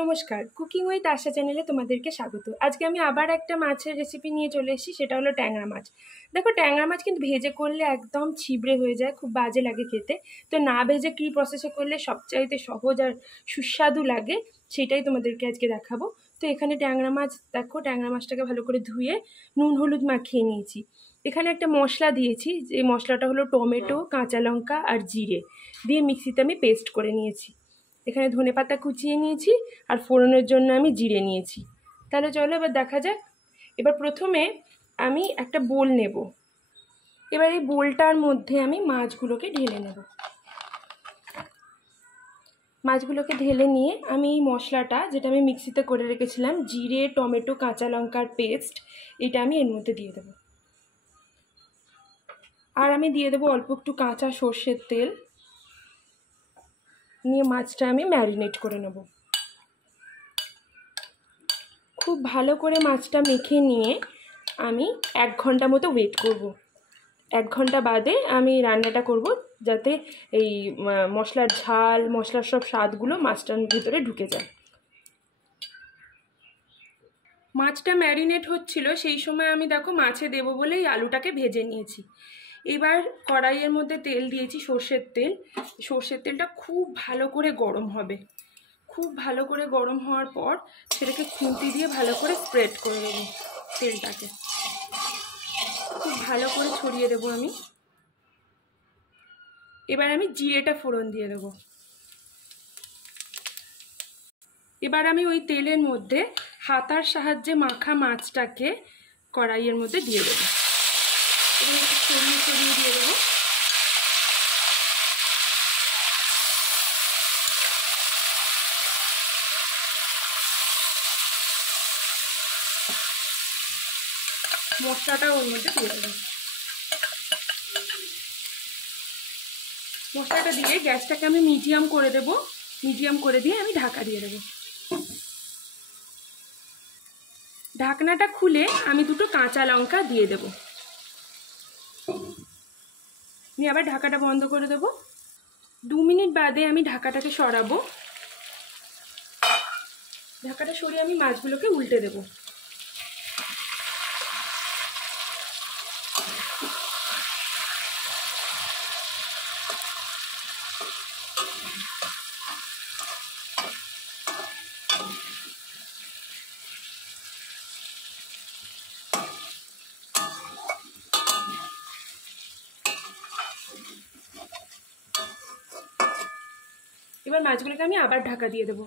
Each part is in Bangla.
নমস্কার, কুকিং উইথ আশা চ্যানেলে তোমাদেরকে স্বাগত। আজকে আমি আবার একটা মাছের রেসিপি নিয়ে চলে এসেছি, সেটা হলো ট্যাংরা মাছ। দেখো, ট্যাংরা মাছ কিন্তু ভেজে করলে একদম ছিবড়ে হয়ে যায়, খুব বাজে লাগে খেতে। তো না ভেজে কী প্রসেসে করলে সবচাইতে সহজ আর সুস্বাদু লাগে, সেটাই তোমাদেরকে আজকে দেখাবো। তো এখানে ট্যাংরা মাছ, দেখো ট্যাংরা মাছটাকে ভালো করে ধুয়ে নুন হলুদ মাখিয়ে নিয়েছি। এখানে একটা মশলা দিয়েছি, যে মশলাটা হলো টমেটো, কাঁচা লঙ্কা আর জিরে দিয়ে মিক্সিতে আমি পেস্ট করে নিয়েছি। এখানে ধনেপাতা কুচিয়ে নিয়েছি আর ফোড়নের জন্য আমি জিরে নিয়েছি। তাহলে চলো এবার দেখা যাক। এবার প্রথমে আমি একটা বোল নেব। এবার এই বোলটার মধ্যে আমি মাছগুলোকে ঢেলে নেব। মাছগুলোকে ঢেলে নিয়ে আমি এই মশলাটা, যেটা আমি মিক্সিতে করে রেখেছিলাম, জিরে, টমেটো, কাঁচা লঙ্কার পেস্ট, এটা আমি এর মধ্যে দিয়ে দেবো। আর আমি দিয়ে দেবো অল্প একটু কাঁচা সর্ষের তেল। নিয়ে মাছটা আমি ম্যারিনেট করে নেব। খুব ভালো করে মাছটা মেখে নিয়ে আমি 1 ঘন্টা মতো ওয়েট করব। 1 ঘন্টা বাদে আমি রান্নাটা করব, যাতে এই মশলার ঝাল, মশলার সব স্বাদগুলো মাছটার ভিতরে ঢুকে যায়। মাছটা ম্যারিনেট হচ্ছিল, সেই সময় আমি দেখো মাছে দেবো বলে এই আলুটাকে ভেজে নিয়েছি। এবার কড়াইয়ের মধ্যে তেল দিয়েছি, সর্ষের তেল। সর্ষের তেলটা খুব ভালো করে গরম হবে। খুব ভালো করে গরম হওয়ার পর সেটাকে খুন্তি দিয়ে ভালো করে স্প্রেড করে দেবো তেলটাকে। খুব ভালো করে ছড়িয়ে দেবো আমি। এবার আমি জিরেটা ফোড়ন দিয়ে দেবো। এবার আমি ওই তেলের মধ্যে হাতার সাহায্যে মাখা মাছটাকে কড়াইয়ের মধ্যে দিয়ে দেবো। এবার একটু ছড়িয়ে ছড়িয়ে দিয়ে দেবো। মশলাটা ওর মধ্যে দিয়ে দেবো। মশলাটা দিয়ে গ্যাসটাকে আমি মিডিয়াম করে দেবো। মিডিয়াম করে দিয়ে আমি ঢাকা দিয়ে দেবো। ঢাকনাটা খুলে আমি 2টো কাঁচা লঙ্কা দিয়ে দেবো। নিয়ে আবার ঢাকাটা বন্ধ করে দেবো। 2 মিনিট বাদে আমি ঢাকাটাকে সরাবো। ঢাকাটা সরিয়ে আমি মাছগুলোকে উল্টে দেবো। এবার মাছগুলোকে আমি আবার ঢাকা দিয়ে দেবো।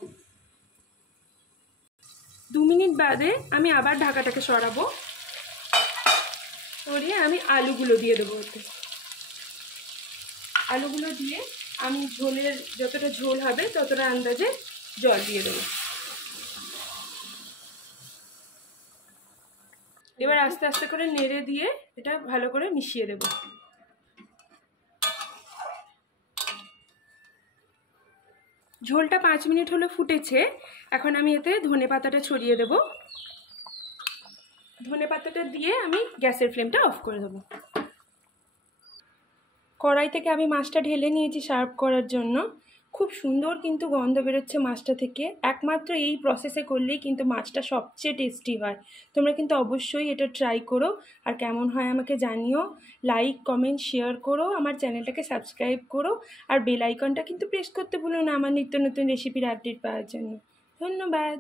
2 মিনিট বাদে আমি আবার ঢাকাটাকে সরাবো। সরিয়ে আমি আলুগুলো দিয়ে দেবো ওতে। আলুগুলো দিয়ে আমি ঝোলের, যতটা ঝোল হবে ততটা আন্দাজে জল দিয়ে দেবো। এবার আস্তে আস্তে করে নেড়ে দিয়ে এটা ভালো করে মিশিয়ে দেবো। ঝোলটা 5 মিনিট হলো ফুটেছে। এখন আমি এতে ধনেপাতাটা ছড়িয়ে দেবো। ধনেপাতাটা দিয়ে আমি গ্যাসের ফ্লেমটা অফ করে দেবো। কড়াই থেকে আমি মাছটা ঢেলে নিয়েছি সার্ভ করার জন্য। খুব সুন্দর কিন্তু গন্ধ বেরোচ্ছে মাছটা থেকে। একমাত্র এই প্রসেসে করলেই কিন্তু মাছটা সবচেয়ে টেস্টি হয়। তোমরা কিন্তু অবশ্যই এটা ট্রাই করো, আর কেমন হয় আমাকে জানিও। লাইক, কমেন্ট, শেয়ার করো, আমার চ্যানেলটাকে সাবস্ক্রাইব করো, আর বেল আইকনটা কিন্তু প্রেস করতে ভুলো না আমার নিত্য নতুন রেসিপির আপডেট পাওয়ার জন্য। ধন্যবাদ।